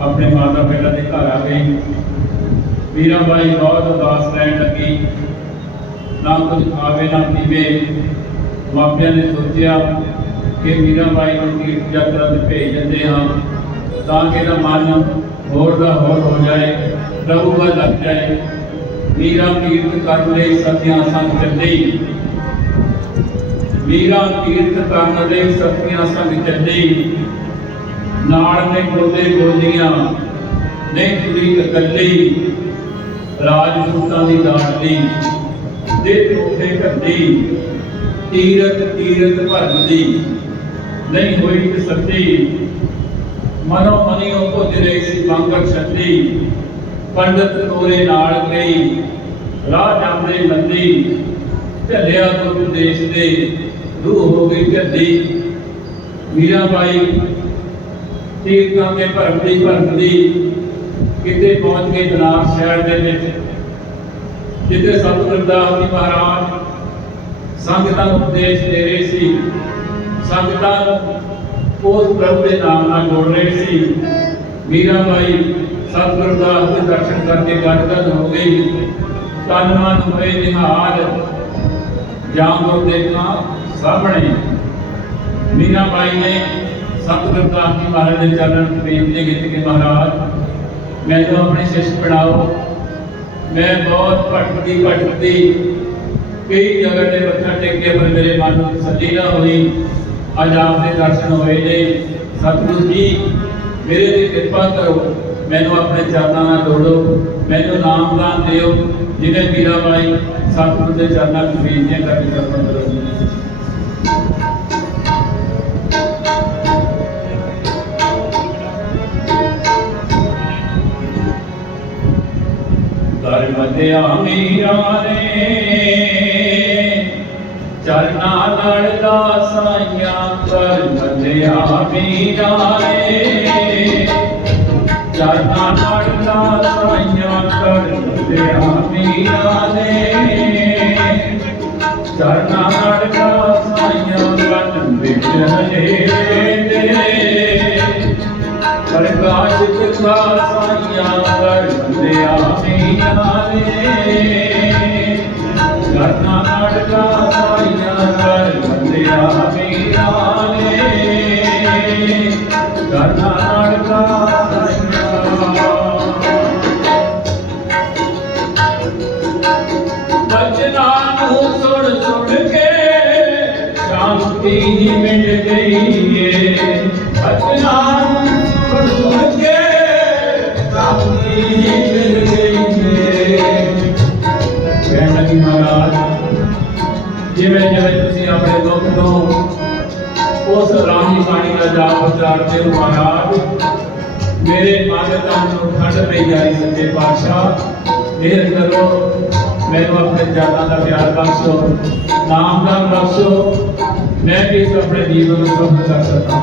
ਆਪਣੇ ਮਾਤਾ ਪਿਤਾ ਦੇ ਘਰ ਆ ਗਈ ਵੀਰਾਂ ਬਾਈ ਬਹੁਤ ਉਦਾਸ ਰਹਿਣ ਲੱਗੀ। ਨਾ ਕੁਝ ਖਾਵੇ, ਨਾ ਪੀਵੇ। ਮਾਪਿਆਂ ਨੇ ਸੋਚਿਆ ਕਿ ਮੀਰਾ ਬਾਈ ਨੂੰ ਤੀਰਥ ਯਾਤਰਾ ਤੇ ਭੇਜ ਦਿੰਦੇ ਹਾਂ ਤਾਂ ਕਿ ਇਹਦਾ ਮਨ ਹੋਰ ਦਾ ਹੋਰ ਹੋ ਜਾਏ, ਪ੍ਰਭੂ ਵੱਲ ਲੱਗ ਜਾਏ। ਵੀਰਾਂ ਤੀਰਥ ਕਰਨ ਲਈ ਸਤਿਆਂ ਸੰਗ ਚੱਲੀ। ਮੀਰਾ ਤੀਰਥ ਕਰਨ ਲਈ ਸਤਿਆਂ ਸੰਗ ਚੱਲੀ। ਨਾਲ ਨੇ ਬੋਲੇ ਬੋਲੀਆਂ ਨਹੀਂ ਤੁਰੀ ਇਕੱਲੀ ਰਾਜਪੂਤਾਂ ਦੀ ਲਾਡਲੀ ਦੇ ਤੋਹੇ ਕੱਢੀ ਤੀਰਤ ਤੀਰਤ ਭਰਦੀ, ਨਹੀਂ ਹੋਈ ਕਿ ਸੱਤੀ ਮਨੋ ਮਨੀ ਉਹ ਭੁੱਜ ਰਹੀ ਸੀ ਮੰਗਲ ਛੱਤੀ ਪੰਡਤ ਤੋਰੇ ਨਾਲ ਗਈ, ਰਾਹ ਜਾਂਦੇ ਨੰਦੀ ਝੱਲਿਆ ਗੁਰੂ ਦੇਸ਼ ਦੇ, ਰੂਹ ਹੋ ਗਈ ਝੱਲੀ। ਮੀਰਾ ਬਾਈ ਤੀਰਥਾਂ ਦੇ ਭਰਮਦੀ ਭਰਮਦੀ ਕਿਤੇ ਪਹੁੰਚ ਗਏ ਬਨਾਰਸ ਸ਼ਹਿਰ ਦੇ ਵਿੱਚ, ਜਿੱਥੇ ਸਤਿਗੁਰੂ ਦਾਸ ਜੀ ਮਹਾਰਾਜ ਸੰਗਤਾਂ ਨੂੰ ਉਪਦੇਸ਼ ਦੇ ਰਹੇ ਸੀ, ਸੰਗਤਾਂ ਨੂੰ ਉਸ ਪ੍ਰਭੂ ਦੇ ਨਾਮ ਨਾਲ ਜੋੜ ਰਹੇ ਸੀ। ਮੀਰਾ ਬਾਈ ਸਤਿਗੁਰੂ ਦਾਸ ਦੇ ਦਰਸ਼ਨ ਕਰਕੇ ਗਦਗਦ ਹੋ ਗਈ ਤਨ ਮਨ ਹੋਏ ਨਿਹਾਲ ਜਾਂਗੋ ਦੇਖਾਂ ਸਾਹਮਣੇ ਮੀਰਾ ਬਾਈ ਨੇ ਸਤਿਗੁਰੂ ਦਾਸ ਜੀ, ਮਹਾਰਾਜ ਦੇ ਚਰਨਾਂ ਨੂੰ ਦੇ ਕੀਤੀ ਕਿ ਮਹਾਰਾਜ ਮੈਨੂੰ ਆਪਣੇ ਸਿਸ਼ ਬਣਾਓ, ਮੈਂ ਬਹੁਤ ਭਟਕਦੀ ਭਟਕਦੀ ਕਈ ਜਗ੍ਹਾ ਤੇ ਮੱਥਾ ਟੇਕਿਆ ਪਰ ਮੇਰੇ ਮਨ ਨੂੰ ਤਸੱਲੀ ਨਾ ਹੋਈ, ਅੱਜ ਆਪ ਦੇ ਦਰਸ਼ਨ ਹੋਏ ਨੇ। ਸਤਿਗੁਰੂ ਜੀ, ਮੇਰੇ ਤੇ ਕਿਰਪਾ ਕਰੋ, ਮੈਨੂੰ ਆਪਣੇ ਚਰਨਾਂ ਨਾਲ ਜੋੜੋ, ਮੈਨੂੰ ਨਾਮਦਾਨ ਦਿਓ, ਜਿਵੇਂ ਪੀਰਾ ਬਾਈ ਸਤਿਗੁਰੂ ਦੇ ਚਰਨਾਂ ਵਿੱਚ ਬੇਨਤੀਆਂ ਕਰਕੇ ਦਰਸ਼ਨ ਕਰੋ ਦਰ ਮੀਰਾ ਨੇ ਚਰਨਾ ਲੜਦਾ ਸਾਈਆਂ ਕਰ ਮੀਰਾ ਨੇ ਚਰਨਾ ਲੜਦਾ ਸਾਈਆਂ ਕਰ ਮਧਿਆ ਮੀਰਾ ਨੇ ਚਰਨਾ ਲੜਦਾ ਸਾਈਆਂ ਵਨ ਵਿੱਚ ਹਨੇਰੇ ਪ੍ਰਕਾਸ਼ ਕਿਥਾ ਸਾਈਆਂ ਮੀਆਂ ਕਰਨਾ ਨਾਟਕਾ ਸਾਈਆਂ ਕਰ ਬੰਦਿਆ ਮੀਆਂ ਨੇ ਕਰਨਾ ਨਾਟਕਾ ਬਚਨਾ ਨੂੰ ਸੁਣ ਸੁਣ ਕੇ ਸ਼ਾਂਤੀ ਹੀ ਮਿਲ ਗਈ ਏ ਜਿਵੇਂ ਜਿਵੇਂ ਤੁਸੀਂ ਆਪਣੇ ਦੁੱਖ ਤੋਂ ਉਸ ਰਾਹੀ ਪਾਣੀ ਦਾ ਜਾਪ ਉਚਾਰਦੇ ਹੋ ਮਹਾਰਾਜ, ਮੇਰੇ ਮਨ ਤਨ ਨੂੰ ਠੰਡ ਪਈ ਜਾਈ ਸੱਚੇ ਪਾਤਸ਼ਾਹ, ਮਿਹਰ ਕਰੋ, ਮੈਨੂੰ ਆਪਣੇ ਜਾਨਾਂ ਦਾ ਪਿਆਰ ਬਖਸ਼ੋ, ਨਾਮ ਦਾ ਬਖਸ਼ੋ, ਮੈਂ ਵੀ ਇਸ ਆਪਣੇ ਜੀਵਨ ਨੂੰ ਸੁਖ ਕਰ ਸਕਾਂ।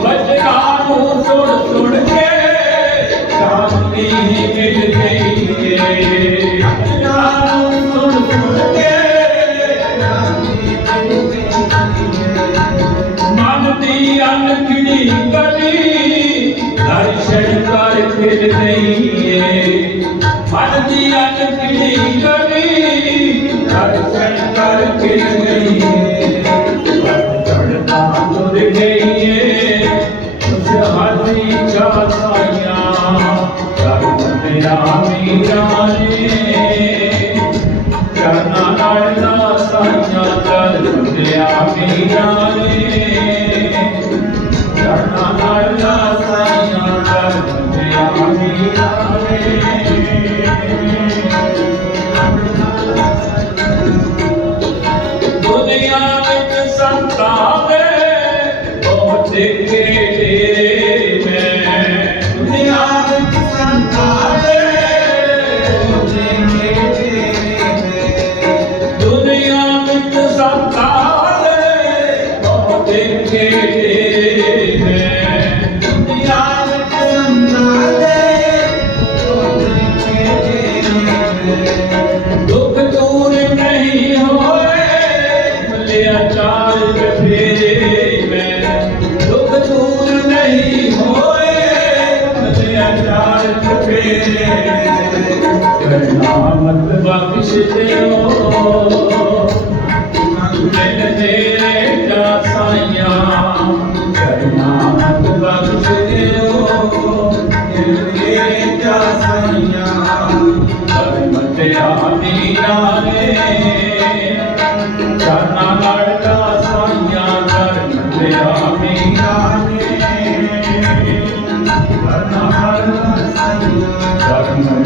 ਵਚਨਾਂ ਨੂੰ ਸੁਣ ਸੁਣ ਕੇ, ਸ਼ਾਂਤੀ ਮਿਲ ਗਈ ਏ। ਵਚਨਾਂ ਨੂੰ ਸੁਣ ਸੁਣ ਕੇ ਮਨ ਦੀ ਅਨਖੜੀ ਕਲੀ, ਦਰਸ਼ਨ ਕਰ ਖਿਲ ਗਈ ਏ ਮਨ ਦੀ ਅਨਖੜੀ ਕਲੀ, ਦਰਸ਼ਨ ਕਰ ਖਿਲ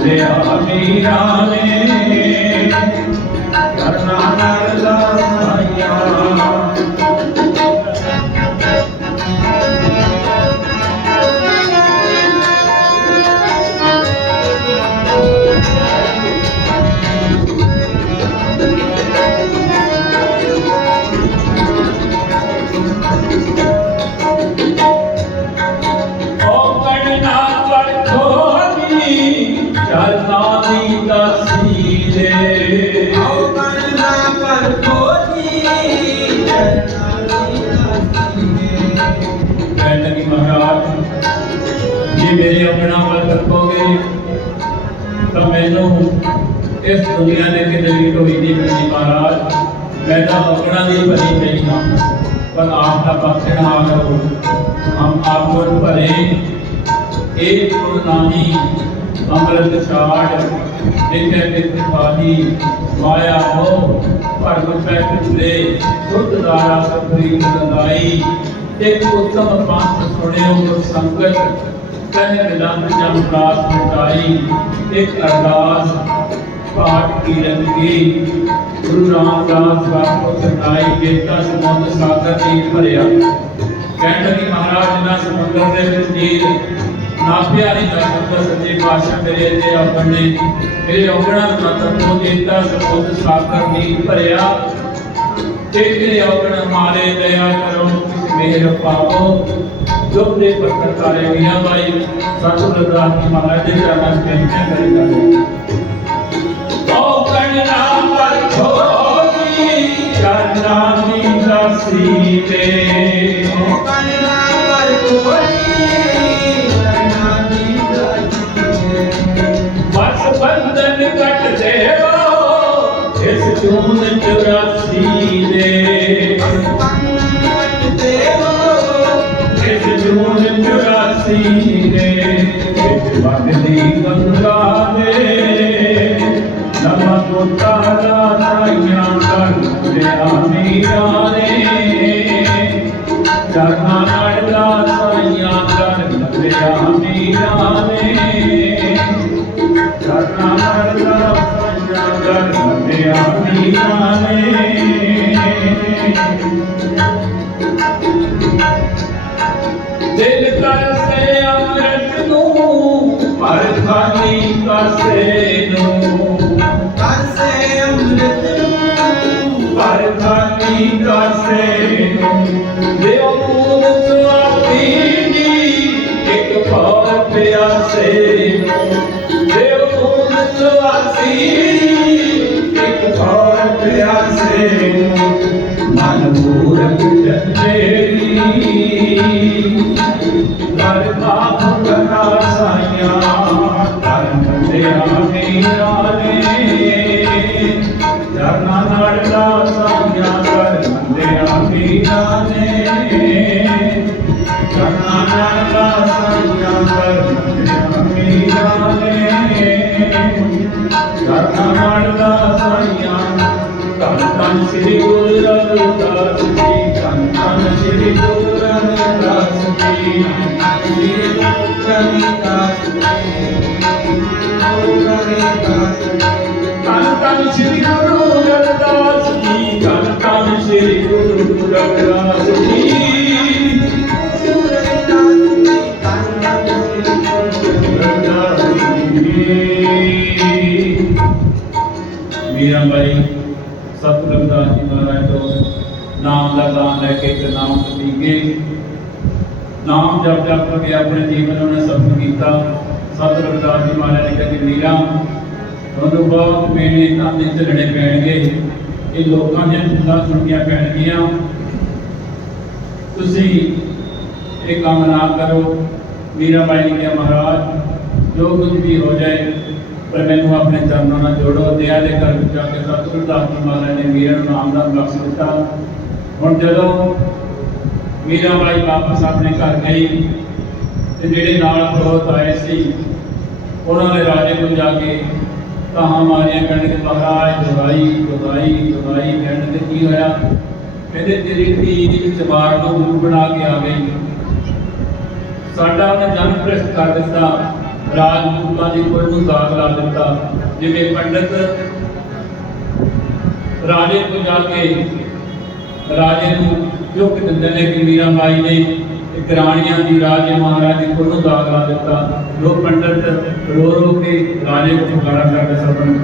যে আমি রামে ਕਹਿਣ ਲੱਗੀ ਮਹਾਰਾਜ। ਜੇ ਮੇਰੇ ਆਪਣਾ ਵੱਲ ਰੱਖੋਗੇ, ਤਾਂ ਮੈਨੂੰ ਇਸ ਦੁਨੀਆ ਦੇ ਕਿਤੇ ਵੀ ਕੋਈ ਨਹੀਂ ਮਿਲਦੀ ਮਹਾਰਾਜ। ਮੈਂ ਤਾਂ ਆਪਣਾ ਦੀ ਭਰੀ ਪਈ ਹਾਂ, ਪਰ ਆਪ ਦਾ ਬਖਸ਼ਣਾ ਕਰੋ। ਹਮ ਆਪ ਨੂੰ ਭਰੇ ਇਹ ਗੁਰਨਾਮੀ ਅੰਮ੍ਰਿਤ ਛਾੜ ਦੇਖੇ ਨਿਤ ਪਾਹੀ, ਮਾਇਆ ਹੋ, ਭਰਮ ਪੈ ਕੁਲੇ ਸੁਧ ਦਾਰਾ ਸਭਰੀ ਨਦਾਈ ਇੱਕ ਉਤਮ ਪੰਥ ਸੁਣਿਓ ਗੁਰ ਸੰਗਤ ਕਹਿ ਮਿਲਨ ਜਮ ਪ੍ਰਾਸ ਮਿਟਾਈ, ਇੱਕ ਅਰਦਾਸ ਪਾਠ ਕੀ। ਰੰਗੀ ਗੁਰੂ ਰਾਮਦਾਸ ਬਾਪੂ ਸਤਾਈ ਬੇਤਾ ਸਮੁੰਦ ਸਾਗਰ ਦੀ ਭਰਿਆ। ਕਹਿਣ ਲੱਗੀ ਮਹਾਰਾਜ ਨਾ ਸਮੁੰਦਰ ਦੇ ਵਿੱਚ ਨੀਰ ਨਾ ਪਿਆਰੀ ਦਾ ਸਮੁੰਦਰ ਸੱਚੇ ਪਾਤਸ਼ਾਹ ਮੇਰੇ ਤੇ ਆਪਣੇ ਮੇਰੇ ਔਗਣਾ ਦਾ ਮਤਲਬ ਤੋਂ ਬੇਤਾ ਸਮੁੰਦ ਸਾਗਰ ਦੀ ਭਰਿਆ। ਤੇਰੇ ਔਗਣ ਮਾਰੇ ਦਇਆ ਕਰੋ ਕਿਸ ਮਿਹਰ ਪਾਵੋ ਜੋ ਦੇ ਪੱਤਰ ਕਾਰੇ ਮੀਆਂ ਬਾਈ ਸਤਿਗੁਰ ਰਵਿਦਾਸ ਜੀ ਮਹਾਰਾਜ ਦੇ ਚਰਨਾਂ ਵਿੱਚ ਬੇਨਤੀ ਕਰੀ ਓ ਕਰਨਾ ਪਰ ਖੋਦੀ ਕਰਨਾ ਦੀ ਦਾਸੀ ਤੇ। ਆਓ ਨੇ ਚਰਨਾ ਲੜਦਾ ਸਾਈਆਂ ਕਰ ਦੇ ਆਮੀਰਾਂ ਨੇ ਚਰਨਾ ਲੜਦਾ ਸਾਈਆਂ ਕਰ ਦੇ ਆਮੀਰਾਂ ਨੇ ਦਿਲ ਕਰਸੇ ਅੰਮ੍ਰਿਤ ਨੂੰ ਪਰ ਖਾਲੀ ਕਾਸੇ ਨੂੰ ਪਰ ਖਾਲੀ ਕਾਸੇ ਨੂੰ ਦਿਓ ਪੂਰ ਸੁਆਤੀ ਦੀ ਇੱਕ ਫੌਰ ਪਿਆਸੇ ਨੂੰ ਦਿਓ ਪੂਰ ਸੁਆਤੀ ਇੱਕ ਫੌਰ ਪਿਆਸੇ ਨੂੰ ਮਨ ਮੂਰਖ ਚੱਲੇਗੀ ਕਰ ਬਾਪ ਕਰਾ ਜਰਨਾ ਨੜਦਾ ਸਾਈਆਂ ਧਰਮ ਦੇ ਨੇ ਜਰਨਾ ਨੜਦਾ ਸਾਈਆਂ ਧਰਮ ਦੇ ਆਮੀਆਂ ਨੇ ਜਰਨਾ ਨੜਦਾ ਸਾਈਆਂ ਧੰਨ ਧੰਨ ਸ੍ਰੀ ਗੁਰੂ ਰਵਿਦਾਸ ਜੀ ਧੰਨ ਧੰਨ ਸ੍ਰੀ ਗੁਰੂ ਰਵਿਦਾਸ ਜੀ ਧੰਨ ਧੰਨ ਸ੍ਰੀ ਗੁਰੂ ਰਵਿਦਾਸ ਜੀ ਧੰਨ ਧੰਨ ਸ੍ਰੀ ਗੁਰੂ ਰਵਿਦਾਸ ਜੀ ਮੀਰਾ ਬਾਈ, ਸਤਿਗੁਰੂ ਰਵਿਦਾਸ ਜੀ ਮਹਾਰਾਜ ਤੋਂ ਨਾਮ ਦਾ ਦਾਨ ਲੈ ਕੇ ਇੱਕ ਨਾਮ ਪੀਗੇ ਨਾਮ ਜਪ ਜਪ ਕੇ ਆਪਣੇ ਜੀਵਨ ਨੂੰ ਸਫਲ ਕੀਤਾ। ਸਤਿਗੁਰੂ ਰਵਿਦਾਸ ਜੀ ਮਹਾਰਾਜ ਨੇ ਕਹਿੰਦੇ ਮੀਰਾ ਤੁਹਾਨੂੰ ਬਹੁਤ ਮੇਲੇ ਤਾਂ ਦੇ ਚੱਲਣੇ ਪੈਣਗੇ। ਇਹ ਲੋਕਾਂ ਦੀਆਂ ਗੱਲਾਂ ਸੁਣਨੀਆਂ ਪੈਣਗੀਆਂ। ਤੁਸੀਂ ਇਹ ਕੰਮ ਨਾ ਕਰੋ। ਮੀਰਾ ਬਾਈ ਨੇ ਕਿਹਾ, ਮਹਾਰਾਜ, ਜੋ ਕੁਝ ਵੀ ਹੋ ਜਾਏ, ਪਰ ਮੈਨੂੰ ਆਪਣੇ ਚਰਨਾਂ ਨਾਲ ਜੋੜੋ। ਦਿਆ ਦੇ ਘਰ ਵਿੱਚ ਜਾ ਕੇ ਸਤਿਗੁਰੂ ਦਾਸ ਜੀ ਮਹਾਰਾਜ ਨੇ ਮੀਰਾ ਨੂੰ ਨਾਮ ਦਾ ਬਖਸ਼ ਦਿੱਤਾ। ਹੁਣ ਜਦੋਂ ਮੀਰਾ ਬਾਈ ਵਾਪਸ ਆਪਣੇ ਘਰ ਗਈ ਤੇ ਜਿਹੜੇ ਨਾਲ ਖੜੋਤ ਆਏ ਸੀ, ਉਹਨਾਂ ਨੇ ਰਾਜੇ ਨੂੰ ਜਾ ਕੇ ਕਹਾ ਮਾਰਿਆ ਕਹਿੰਦੇ ਕਿ ਮਹਾਰਾਜ ਦਵਾਈ ਦਵਾਈ ਦਵਾਈ ਕਹਿੰਦੇ ਤੇ ਕੀ ਹੋਇਆ? ਕਹਿੰਦੇ ਤੇਰੀ ਧੀ ਦੀ ਨੂੰ ਗੁਰੂ ਬਣਾ ਕੇ ਆ ਗਈ। ਸਾਡਾ ਉਹਨੇ ਜਨਮ ਭ੍ਰਿਸ਼ਟ ਕਰ ਦਿੱਤਾ, ਰਾਜਪੂਤਾਂ ਦੀ ਕੁਲ ਨੂੰ ਦਾਗ ਲਾ ਦਿੱਤਾ। ਜਿਵੇਂ ਪੰਡਤ ਰਾਜੇ ਤੋਂ ਜਾ ਕੇ ਰਾਜੇ ਨੂੰ ਚੁੱਕ ਦਿੰਦੇ ਨੇ ਕਿ ਮੀਰਾ ਬਾਈ ਨੇ ਰਾਣੀਆਂ ਦੀ ਰਾਜੇ ਮਹਾਰਾਜ ਦੀ ਕੁਲ ਨੂੰ ਦਿੱਤਾ। ਜੋ ਪੰਡਤ ਰੋ ਰੋ ਕੇ ਰਾਜੇ ਕੋਲ ਗਾਣਾ ਕਰਦੇ ਸਭਨ ਨੂੰ